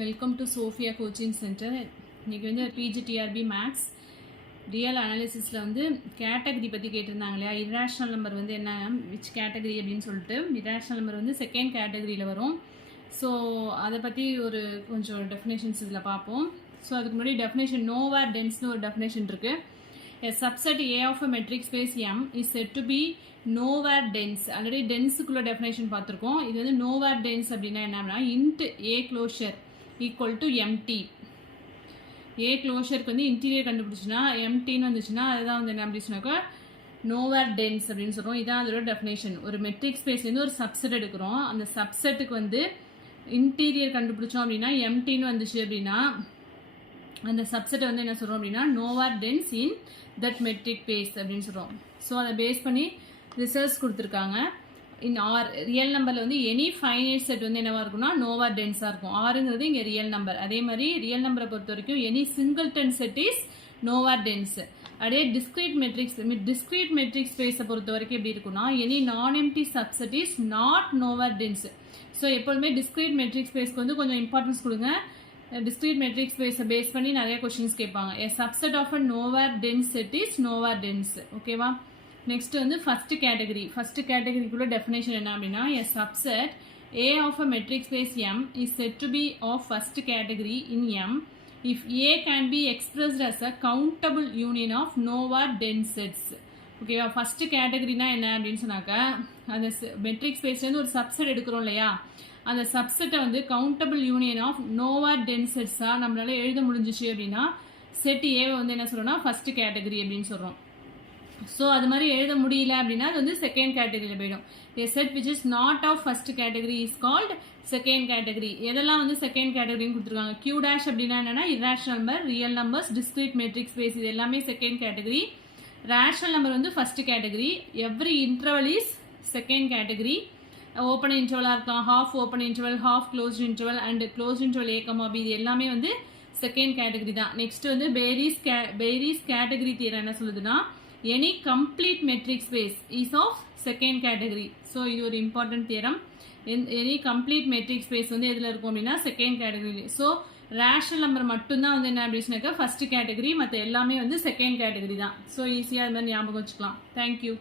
Welcome to Sophia coaching centre. இன்றைக்கி வந்து PGTRB maths real அனாலிசிஸில் வந்து கேட்டகரி பற்றி கேட்டிருந்தாங்க இல்லையா. இர்ரேஷனல் நம்பர் வந்து என்ன, விச் கேட்டகரி அப்படின்னு சொல்லிட்டு. இர்ரேஷனல் நம்பர் வந்து செகண்ட் கேட்டகரியில் வரும். ஸோ அதை பற்றி ஒரு கொஞ்சம் டெஃபினேஷன்ஸ் இதில் பார்ப்போம். ஸோ அதுக்கு முன்னாடி டெஃபினேஷன் நோவேர் டென்ஸ்னு ஒரு டெஃபினேஷன் இருக்குது. A subset A of a metric space M is said to be nowhere dense. Already டென்ஸுக்குள்ள டெஃபினேஷன் பார்த்துருக்கோம். இது வந்து nowhere dense அப்படின்னா என்ன, int A closure equal to empty. A closureக்கு வந்து இன்டீரியர் கண்டுபிடிச்சுன்னா எம்டின்னு வந்துச்சுன்னா அதுதான் வந்து என்ன அப்படி சொன்னாக்கா nowhere dense அப்படின்னு சொல்கிறோம். இதான் அதோட டெஃபினேஷன். ஒரு மெட்ரிக் ஸ்பேஸ்லேருந்து ஒரு சப்செட் எடுக்கிறோம். அந்த சப்செட்டுக்கு வந்து இன்டீரியர் கண்டுபிடிச்சோம் அப்படின்னா எம்டின்னு வந்துச்சு அப்படின்னா அந்த சப்செட்டை வந்து என்ன சொல்கிறோம் அப்படின்னா nowhere dense in that metric space அப்படின்னு சொல்கிறோம். ஸோ அதை பேஸ் பண்ணி ரிசல்ட்ஸ் கொடுத்துருக்காங்க. ஆர் ரியல் நம்பரில் வந்து எனி ஃபைனைட் செட் வந்து என்னவாக இருக்கும்னா nowhere dense-ஆக இருக்கும். ஆறுங்கிறது இங்கே ரியல் நம்பர். அதே மாதிரி ரியல் நம்பரை பொறுத்த வரைக்கும் any singleton set is nowhere dense. அதே டிஸ்கிரீட் மெட்ரிக் ஸ்பேஸை பொறுத்த வரைக்கும் எப்படி இருக்குன்னா any non empty subset is not nowhere dense. So எப்போதுமே டிஸ்கிரீட் மெட்ரிக் ஸ்பேஸ்க்கு வந்து கொஞ்சம் இம்பார்ட்டன்ஸ் கொடுங்க. discrete matrix space பேஸ் பண்ணி நிறைய क्वेश्चंस கேட்பாங்க. a subset of a nowhere dense set is nowhere dense. ஓகேவா. நெக்ஸ்ட் வந்து ஃபர்ஸ்ட் கேட்டகரிக்குள்ள டெஃபினேஷன் என்ன அப்படின்னா a subset A of a metric space M is said to be of first category in M if A can be expressed as a countable union of nowhere dense sets. ஓகேவா. First கேட்டகரினா என்ன அப்படின்னு சொன்னாக்கா அந்த matric ஸ்பேஸ்லேருந்து ஒரு subset எடுக்கிறோம் இல்லையா, அந்த சப்செட்டை வந்து countable union of nowhere dense செட்ஸாக நம்மளால எழுத முடிஞ்சிச்சு அப்படின்னா செட் ஏவை வந்து என்ன சொல்கிறோம்னா ஃபர்ஸ்ட் கேட்டகரி அப்படின்னு சொல்கிறோம். ஸோ அது மாதிரி எழுத முடியல அப்படின்னா அது வந்து செகண்ட் கேட்டகரியில் போயிடும். A set which is not of first category is called second category. எதெல்லாம் வந்து செகண்ட் கேட்டகரின்னு கொடுத்துருக்காங்க. கியூ டேஷ் அப்படின்னா என்னன்னா irrational number, real numbers, discrete metric space, இது எல்லாமே செகண்ட் கேட்டகரி. ரேஷனல் நம்பர் வந்து first category. Every interval is second category. Open இன்டர்வலாக இருக்கலாம், half open interval, half closed interval and closed interval ஏ, இது எல்லாமே வந்து செகண்ட் கேட்டகரி தான். நெக்ஸ்ட் வந்து பேரிஸ் கேட்டகரி தியரம் என்ன சொல்லுதுன்னா any complete metric space is of second category. So இது ஒரு important theorem. Any complete metric space வந்து எதில் இருக்கும் அப்படின்னா second category. So rational number மட்டும்தான் வந்து என்ன அப்படின்னாக்கா ஃபர்ஸ்ட் கேட்டகரி, மற்ற எல்லாமே வந்து செகண்ட் கேட்டகரி தான். ஸோ ஈஸியாக அது மாதிரி ஞாபகம் வச்சுக்கலாம். தேங்க்யூ.